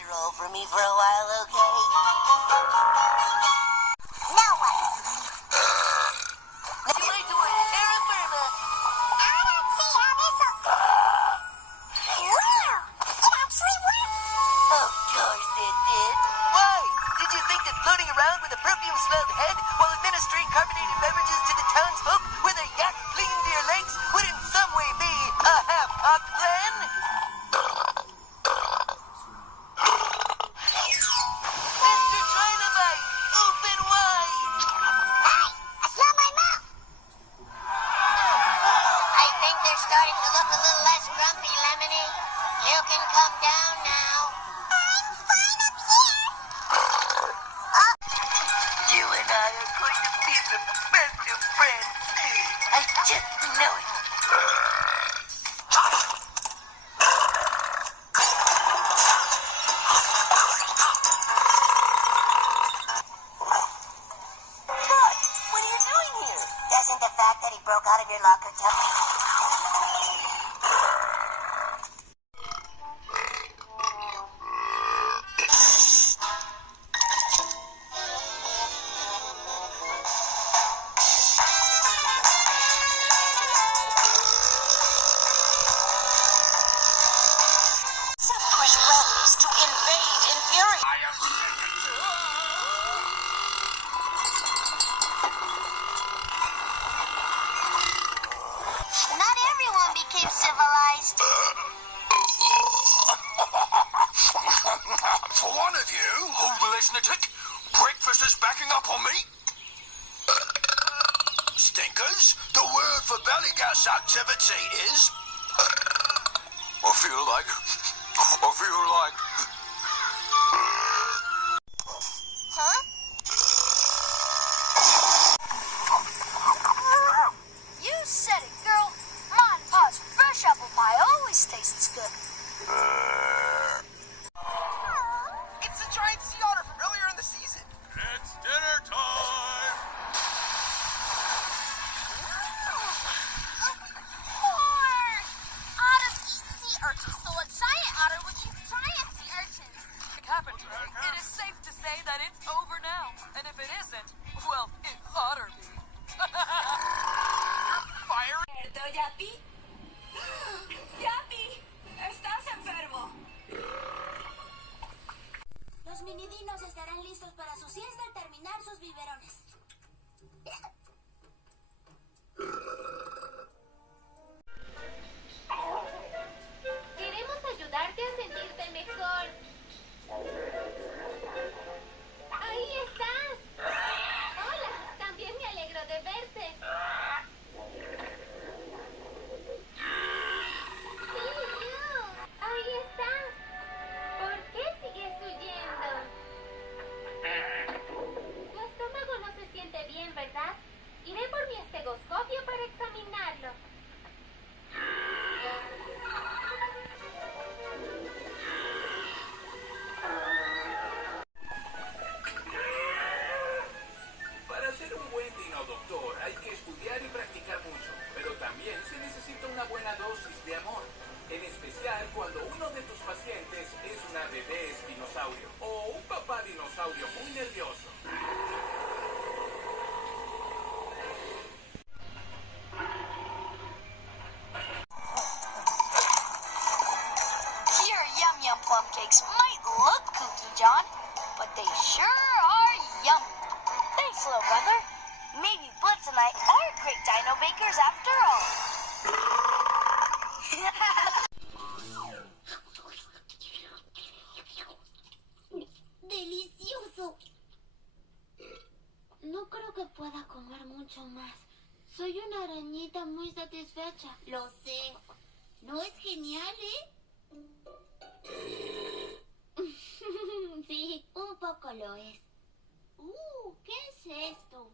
casserole for me for a while, okay? Now what? You might do a terra firma. I don't see how this'll... Wow! It actually worked! Of course it did. Why? Did you think that floating around with a perfume-smelled head while administering carbonated beverages to the townsfolk with a yak clinging to your legs would in some way be a half-cocked plan? Mr. Trilobite, open wide! Hey! That's not my mouth! I think they're starting to look a little less grumpy, Lemony. You can come down now. I'm fine up here. You and I are going to be the best of friends. I just know it. What are you doing here? Doesn't the fact that he broke out of your locker tell me? Push buttons to invade in fury. I am Not everyone became civilized. For one of you, hooliganic, breakfast is backing up on me. Stinkers, the word for belly gas activity is... I feel like... Huh? You said it, girl. Ma and Pa's fresh apple pie always tastes good. It's a giant sea otter from earlier in the season. It's dinner time! Otters eat sea urchins, so a giant otter would eat giant sea urchins. Carpenter, it is safe to say that it's over now. And if it isn't, well, it oughter be. You're fired. Yapi? Yapi, estás enfermo. Los minidinos estarán listos para su siesta al terminar sus biberones. Queremos ayudarte a sentirte mejor. ¡Ahí estás! Hola, también me alegro de verte. Sí, ahí estás. ¿Por qué sigues huyendo? Tu estómago no se siente bien, ¿verdad? Iré por mi estetoscopio para examinarlo. Para ser un buen dinodoctor hay que estudiar y practicar mucho, pero también se necesita una buena dosis de amor, en especial cuando uno de tus pacientes es una bebé espinosaurio o un papá dinosaurio muy nervioso. Your Yum Yum plum cakes might look kooky, John, but they sure are yummy. Thanks, little brother. Maybe Blitz and I are great dino bakers after all. ¡Delicioso! No creo que pueda comer mucho más. Soy una arañita muy satisfecha. Lo sé. ¿No es genial, Sí, un poco lo es. ¿Qué es esto?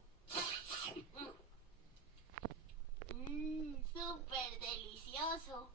Súper delicioso.